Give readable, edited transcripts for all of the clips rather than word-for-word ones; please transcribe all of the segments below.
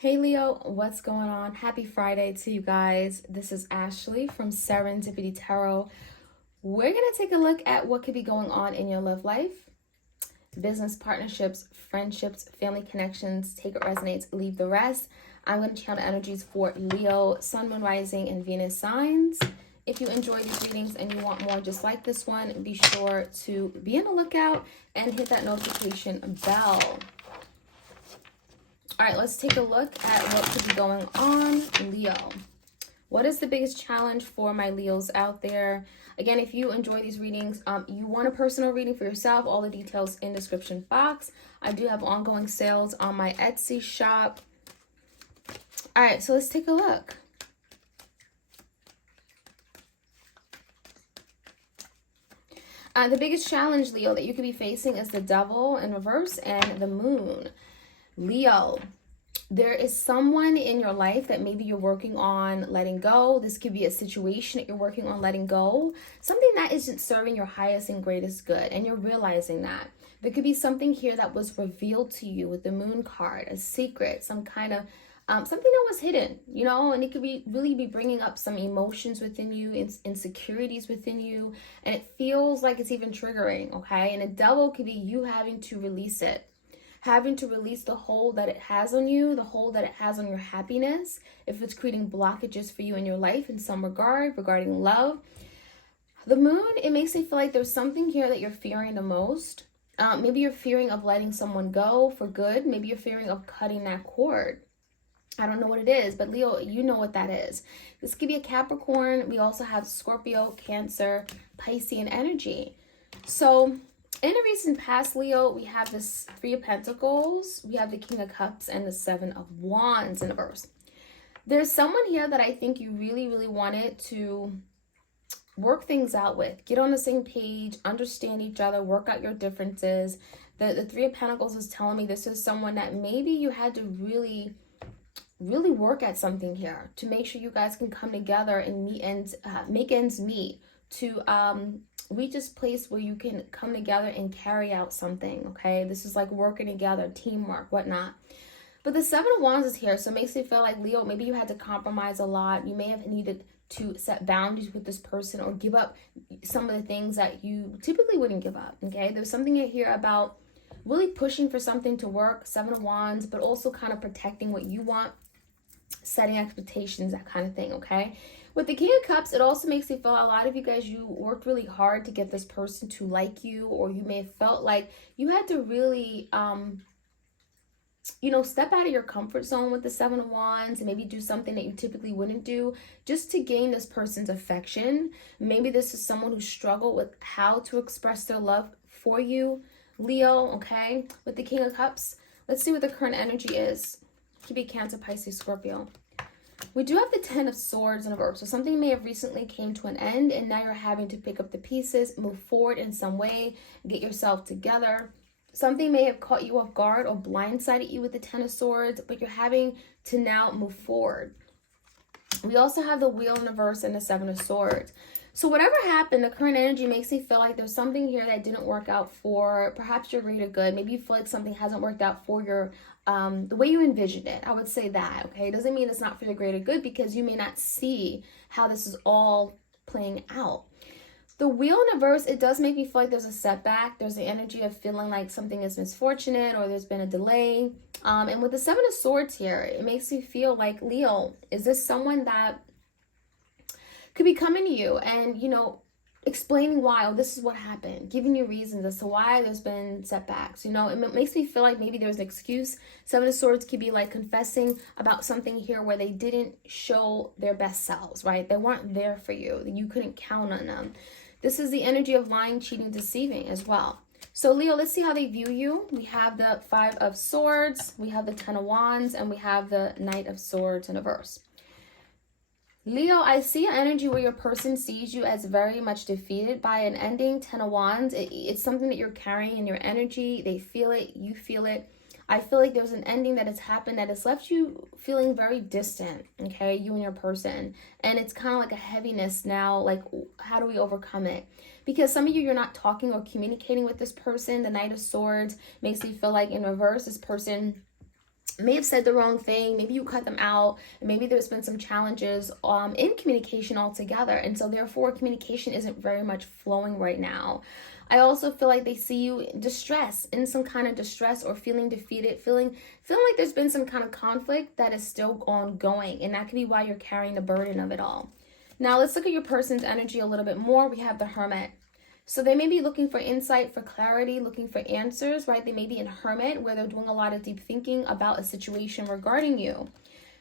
Hey Leo, what's going on? Happy Friday to you guys. This is Ashley from Serendipity Tarot. We're going to take a look at what could be going on in your love life, business partnerships, friendships, family connections. Take what resonates, leave the rest. I'm going to channel energies for Leo, Sun, Moon, Rising, and Venus signs. If you enjoy these readings and you want more just like this one, be sure to be on the lookout and hit that notification bell. All right, let's take a look at what could be going on, Leo. What is the biggest challenge for my Leos out there? Again, if you enjoy these readings, you want a personal reading for yourself, all the details in the description box. I do have ongoing sales on my Etsy shop. All right, so let's take a look. The biggest challenge, Leo, that you could be facing is the Devil in reverse and the Moon. Leo, there is someone in your life that maybe you're working on letting go. This could be a situation that you're working on letting go. Something that isn't serving your highest and greatest good, and you're realizing that. There could be something here that was revealed to you with the Moon card, a secret, some kind of something that was hidden, and it could be really be bringing up some emotions within you, insecurities within you, and it feels like it's even triggering, okay? And a Devil could be you having to release it. Having to release the hold that it has on you, the hold that it has on your happiness, if it's creating blockages for you in your life in some regard, regarding love. The Moon, it makes me feel like there's something here that you're fearing the most. Maybe you're fearing of letting someone go for good. Maybe you're fearing of cutting that cord. I don't know what it is, but Leo, you know what that is. This could be a Capricorn. We also have Scorpio, Cancer, Piscean energy. So in a recent past, Leo, we have this Three of Pentacles, we have the King of Cups, and the Seven of Wands in reverse. There's someone here that I think you really, really wanted to work things out with. Get on the same page, understand each other, work out your differences. The Three of Pentacles is telling me this is someone that maybe you had to really work at something here to make sure you guys can come together and make ends meet to reach this place where you can come together and carry out something, okay? This is like working together, teamwork, whatnot. But the Seven of Wands is here, so it makes me feel like, Leo, maybe you had to compromise a lot. You may have needed to set boundaries with this person or give up some of the things that you typically wouldn't give up, okay? There's something here about really pushing for something to work, Seven of Wands, but also kind of protecting what you want, setting expectations, that kind of thing, okay? With the King of Cups, it also makes me feel a lot of you guys, you worked really hard to get this person to like you, or you may have felt like you had to really, step out of your comfort zone with the Seven of Wands and maybe do something that you typically wouldn't do just to gain this person's affection. Maybe this is someone who struggled with how to express their love for you, Leo, okay? With the King of Cups, let's see what the current energy is. It could be Cancer, Pisces, Scorpio. We do have the Ten of Swords in reverse. So something may have recently came to an end and now you're having to pick up the pieces, move forward in some way, get yourself together. Something may have caught you off guard or blindsided you with the Ten of Swords, but you're having to now move forward. We also have the Wheel in reverse and the Seven of Swords. So whatever happened, the current energy makes me feel like there's something here that didn't work out for perhaps your greater good. Maybe you feel like something hasn't worked out for your the way you envisioned it. I would say that, okay? It doesn't mean it's not for your greater good because you may not see how this is all playing out. The Wheel in reverse, it does make me feel like there's a setback. There's the energy of feeling like something is misfortunate or there's been a delay. And with the Seven of Swords here, it makes me feel like, Leo, is this someone that could be coming to you and, explaining why, oh, this is what happened, giving you reasons as to why there's been setbacks. It makes me feel like maybe there's an excuse. Seven of Swords could be like confessing about something here where they didn't show their best selves, right? They weren't there for you. You couldn't count on them. This is the energy of lying, cheating, deceiving as well. So Leo, let's see how they view you. We have the Five of Swords, we have the Ten of Wands, and we have the Knight of Swords in reverse. Leo, I see an energy where your person sees you as very much defeated by an ending. Ten of Wands, it's something that you're carrying in your energy. They feel it, you feel it. I feel like there's an ending that has happened that has left you feeling very distant, okay, you and your person. And it's kind of like a heaviness now, like how do we overcome it? Because some of you're not talking or communicating with this person. The Knight of Swords makes me feel like in reverse, this person may have said the wrong thing, maybe you cut them out, and maybe there's been some challenges in communication altogether, and so therefore communication isn't very much flowing right now. I also feel like they see you in some kind of distress, or feeling defeated, feeling like there's been some kind of conflict that is still ongoing, and that could be why you're carrying the burden of it all. Now let's look at your person's energy a little bit more. We have the Hermit. So they may be looking for insight, for clarity, looking for answers, right? They may be in Hermit, where they're doing a lot of deep thinking about a situation regarding you.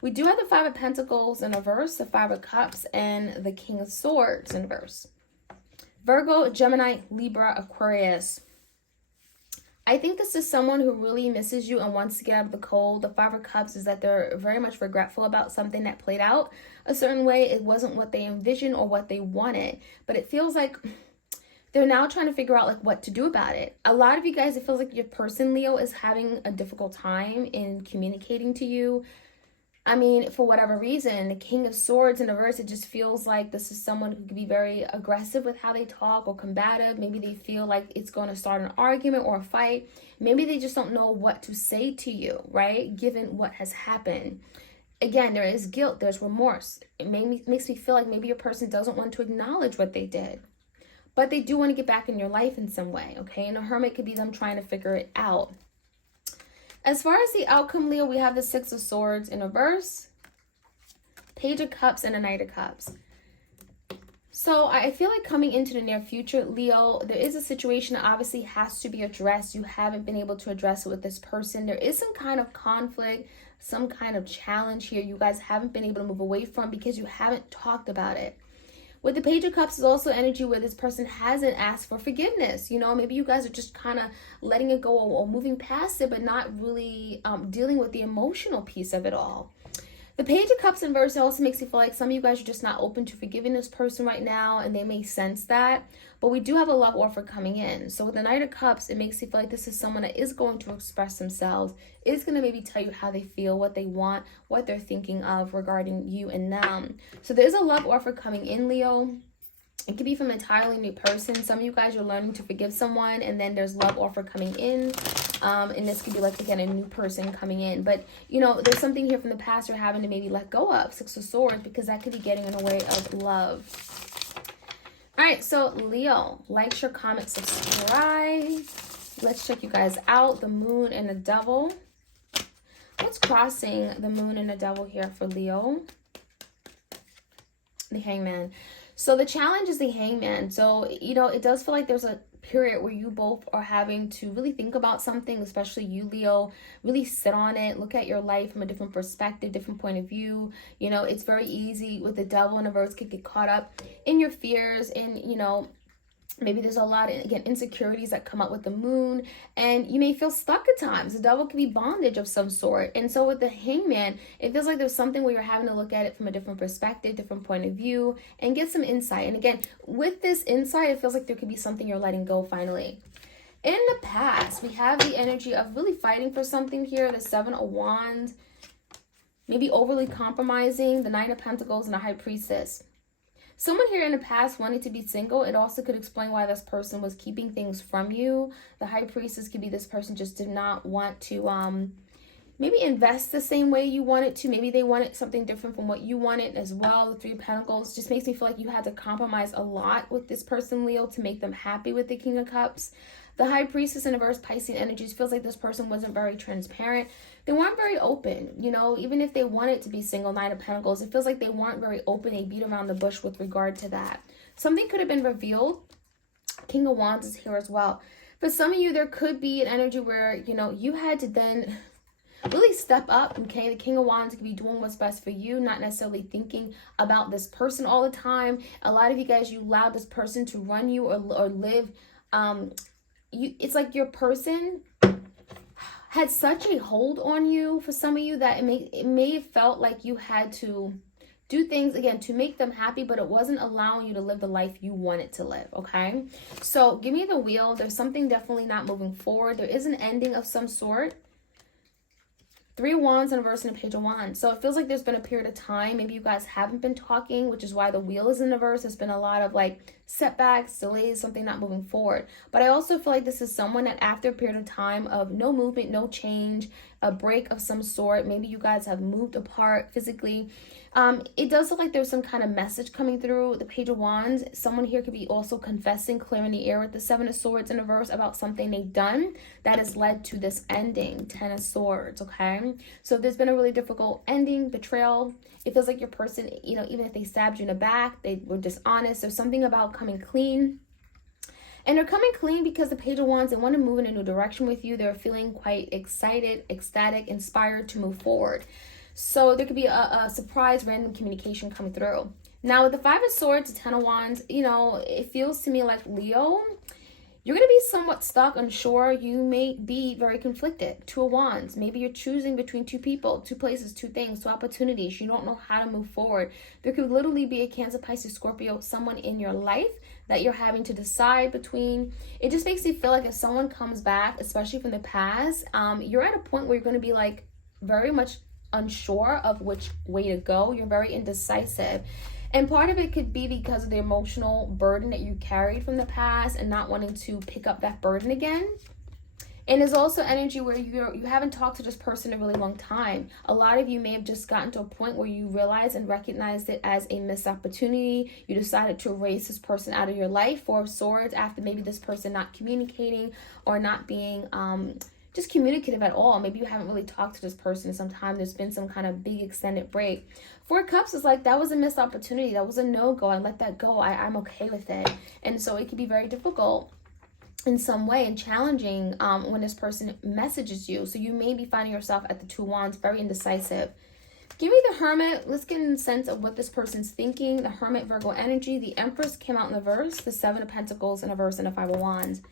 We do have the Five of Pentacles in reverse, the Five of Cups, and the King of Swords in reverse. Virgo, Gemini, Libra, Aquarius. I think this is someone who really misses you and wants to get out of the cold. The Five of Cups is that they're very much regretful about something that played out a certain way. It wasn't what they envisioned or what they wanted, but it feels like they're now trying to figure out like what to do about it. A lot of you guys, it feels like your person, Leo, is having a difficult time in communicating to you. I mean, for whatever reason, the King of Swords in reverse, it just feels like this is someone who could be very aggressive with how they talk, or combative. Maybe they feel like it's going to start an argument or a fight. Maybe they just don't know what to say to you, right? Given what has happened. Again, there is guilt, there's remorse. It makes me feel like maybe your person doesn't want to acknowledge what they did, but they do want to get back in your life in some way, okay? And a Hermit could be them trying to figure it out. As far as the outcome, Leo, we have the Six of Swords in reverse, Page of Cups, and a Knight of Cups. So I feel like coming into the near future, Leo, there is a situation that obviously has to be addressed. You haven't been able to address it with this person. There is some kind of conflict, some kind of challenge here you guys haven't been able to move away from because you haven't talked about it. With the Page of Cups is also energy where this person hasn't asked for forgiveness. You know, maybe you guys are just kind of letting it go, or moving past it, but not really dealing with the emotional piece of it all. The Page of Cups in verse also makes you feel like some of you guys are just not open to forgiving this person right now, and they may sense that. But we do have a love offer coming in. So with the Knight of Cups, it makes you feel like this is someone that is going to express themselves, is going to maybe tell you how they feel, what they want, what they're thinking of regarding you and them. So there's a love offer coming in, Leo. It could be from an entirely new person. Some of you guys are learning to forgive someone, and then there's love offer coming in. And this could be like, again, a new person coming in. But, you know, there's something here from the past you're having to maybe let go of, Six of Swords, because that could be getting in the way of love. All right, so Leo, like, share, comment, subscribe. Let's check you guys out. The Moon and the Devil. What's crossing the Moon and the Devil here for Leo? The Hangman. So the challenge is the Hangman. So, you know, it does feel like there's a period where you both are having to really think about something, especially you, Leo, really sit on it, look at your life from a different perspective, different point of view. You know, it's very easy with the Devil in reverse, could get caught up in your fears, and, you know, maybe there's a lot of, again, insecurities that come up with the Moon, and you may feel stuck at times. The Devil can be bondage of some sort. And so with the Hangman, it feels like there's something where you're having to look at it from a different perspective, different point of view, and get some insight. And again, with this insight, it feels like there could be something you're letting go finally. In the past, we have the energy of really fighting for something here, the Seven of Wands, maybe overly compromising, the Nine of Pentacles, and the High Priestess. Someone here in the past wanted to be single. It also could explain why this person was keeping things from you. The High Priestess could be this person just did not want to maybe invest the same way you wanted to. Maybe they wanted something different from what you wanted as well. The Three of Pentacles just makes me feel like you had to compromise a lot with this person, Leo, to make them happy with the King of Cups. The High Priestess in reverse, Piscean energies, feels like this person wasn't very transparent. They weren't very open, you know, even if they wanted to be single, Nine of Pentacles, it feels like they weren't very open. They beat around the bush with regard to that. Something could have been revealed. King of Wands is here as well. For some of you, there could be an energy where, you know, you had to then really step up, okay? The King of Wands could be doing what's best for you, not necessarily thinking about this person all the time. A lot of you guys, you allowed this person to run you or live. It's like your person had such a hold on you, for some of you, that it may have felt like you had to do things, again, to make them happy, but it wasn't allowing you to live the life you wanted to live, okay? So give me the Wheel. There's something definitely not moving forward. There is an ending of some sort. Three of Wands in reverse and a Page of Wands. So it feels like there's been a period of time. Maybe you guys haven't been talking, which is why the Wheel is in reverse. There's been a lot of like setbacks, delays, something not moving forward. But I also feel like this is someone that after a period of time of no movement, no change, a break of some sort. Maybe you guys have moved apart physically. It does look like there's some kind of message coming through the Page of Wands. Someone here could be also confessing, clearing the air with the Seven of Swords in reverse about something they've done that has led to this ending, Ten of Swords, okay? So if there's been a really difficult ending, betrayal, it feels like your person, you know, even if they stabbed you in the back, they were dishonest. There's something about coming clean. And they're coming clean because the Page of Wands, they want to move in a new direction with you. They're feeling quite excited, ecstatic, inspired to move forward. So there could be a surprise random communication coming through. Now with the Five of Swords, the Ten of Wands, you know, it feels to me like Leo, you're going to be somewhat stuck, unsure. You may be very conflicted. Two of Wands. Maybe you're choosing between two people, two places, two things, two opportunities. You don't know how to move forward. There could literally be a Cancer, Pisces, Scorpio, someone in your life that you're having to decide between. It just makes you feel like if someone comes back, especially from the past, you're at a point where you're going to be like very much unsure of which way to go. You're very indecisive. And part of it could be because of the emotional burden that you carried from the past and not wanting to pick up that burden again. And there's also energy where you haven't talked to this person in a really long time. A lot of you may have just gotten to a point where you realized and recognized it as a missed opportunity. You decided to erase this person out of your life. Four of Swords, after maybe this person not communicating or not being just communicative at all. Maybe you haven't really talked to this person in some time. There's been some kind of big extended break. Four of Cups is like, that was a missed opportunity. That was a no-go. I let that go. I'm okay with it. And so it can be very difficult in some way and challenging when this person messages you. So you may be finding yourself at the Two of Wands, very indecisive. Give me the Hermit. Let's get in the sense of what this person's thinking. The Hermit, Virgo energy. The Empress came out in the verse. The Seven of Pentacles in a verse and the Five of Wands.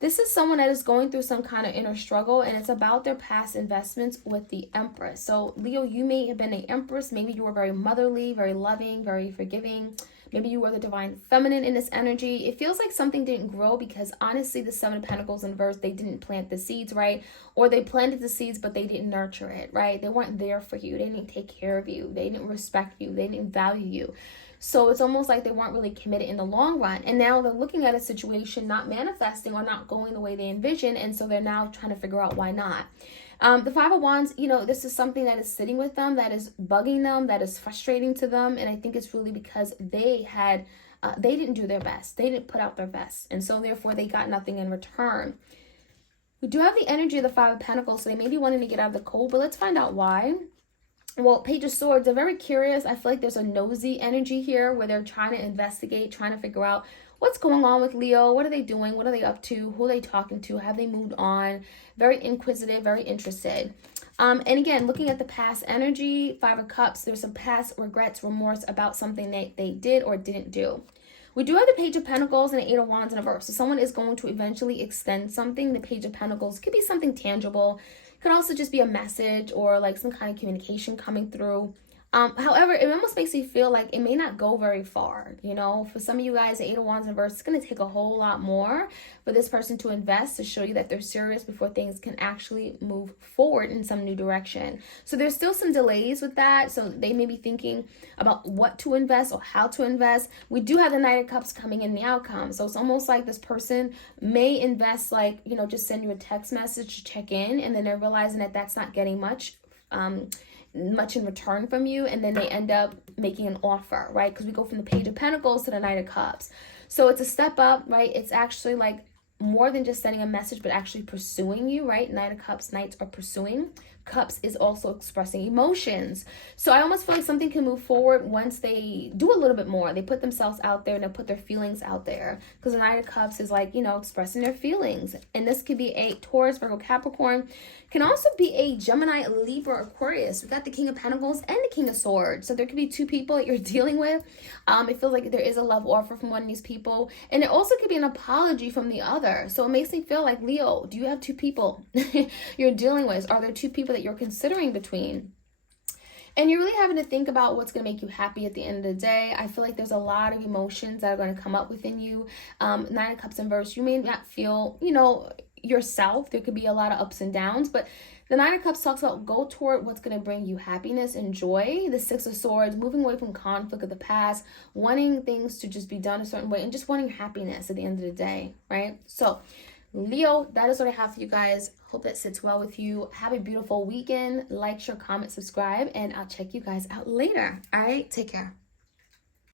This is someone that is going through some kind of inner struggle, and it's about their past investments with the Empress. So, Leo, you may have been an Empress. Maybe you were very motherly, very loving, very forgiving. Maybe you were the divine feminine in this energy. It feels like something didn't grow because, honestly, the Seven of Pentacles in verse, they didn't plant the seeds, right? Or they planted the seeds, but they didn't nurture it, right? They weren't there for you. They didn't take care of you. They didn't respect you. They didn't value you. So it's almost like they weren't really committed in the long run. And now they're looking at a situation not manifesting or not going the way they envision. And so they're now trying to figure out why not. The Five of Wands, you know, this is something that is sitting with them, that is bugging them, that is frustrating to them. And I think it's really because they didn't do their best. They didn't put out their best. And so therefore they got nothing in return. We do have the energy of the Five of Pentacles. So they may be wanting to get out of the cold, but let's find out why. Well, Page of Swords, they're very curious. I feel like there's a nosy energy here where they're trying to investigate, trying to figure out what's going on with Leo. What are they doing? What are they up to? Who are they talking to? Have they moved on? Very inquisitive, very interested. And again, looking at the past energy, Five of Cups, there's some past regrets, remorse about something that they did or didn't do. We do have the Page of Pentacles and the Eight of Wands in a verse. So someone is going to eventually extend something. The Page of Pentacles could be something tangible. Could also just be a message or like some kind of communication coming through. However, it almost makes you feel like it may not go very far. You know, for some of you guys, the Eight of Wands in verse, it's going to take a whole lot more for this person to invest to show you that they're serious before things can actually move forward in some new direction. So there's still some delays with that. So they may be thinking about what to invest or how to invest. We do have the Knight of Cups coming in the outcome. So it's almost like this person may invest, like, you know, just send you a text message to check in, and then they're realizing that that's not getting much in return from you, and then they end up making an offer, right? Because we go from the Page of Pentacles to the Knight of Cups. So it's a step up, right? It's actually like more than just sending a message, but actually pursuing you, right? Knight of Cups, Knights are pursuing. Cups is also expressing emotions. So I almost feel like something can move forward once they do a little bit more. They put themselves out there and they put their feelings out there. Because the Knight of Cups is like, you know, expressing their feelings. And this could be a Taurus, Virgo, Capricorn. Can also be a Gemini, Libra, Aquarius. We've got the King of Pentacles and the King of Swords. So there could be two people that you're dealing with. It feels like there is a love offer from one of these people. And it also could be an apology from the other. So it makes me feel like, Leo, do you have two people you're dealing with? Are there two people that you're considering between? And you're really having to think about what's going to make you happy at the end of the day. I feel like there's a lot of emotions that are going to come up within you. Nine of Cups in verse, you may not feel, you know, yourself. There could be a lot of ups and downs, but the Nine of Cups talks about go toward what's going to bring you happiness and joy. The Six of Swords, moving away from conflict of the past, wanting things to just be done a certain way, and just wanting happiness at the end of the day, right? So Leo, that is what I have for you guys. Hope that sits well with you. Have a beautiful weekend. Like, share, comment, subscribe, and I'll check you guys out later. All right, take care.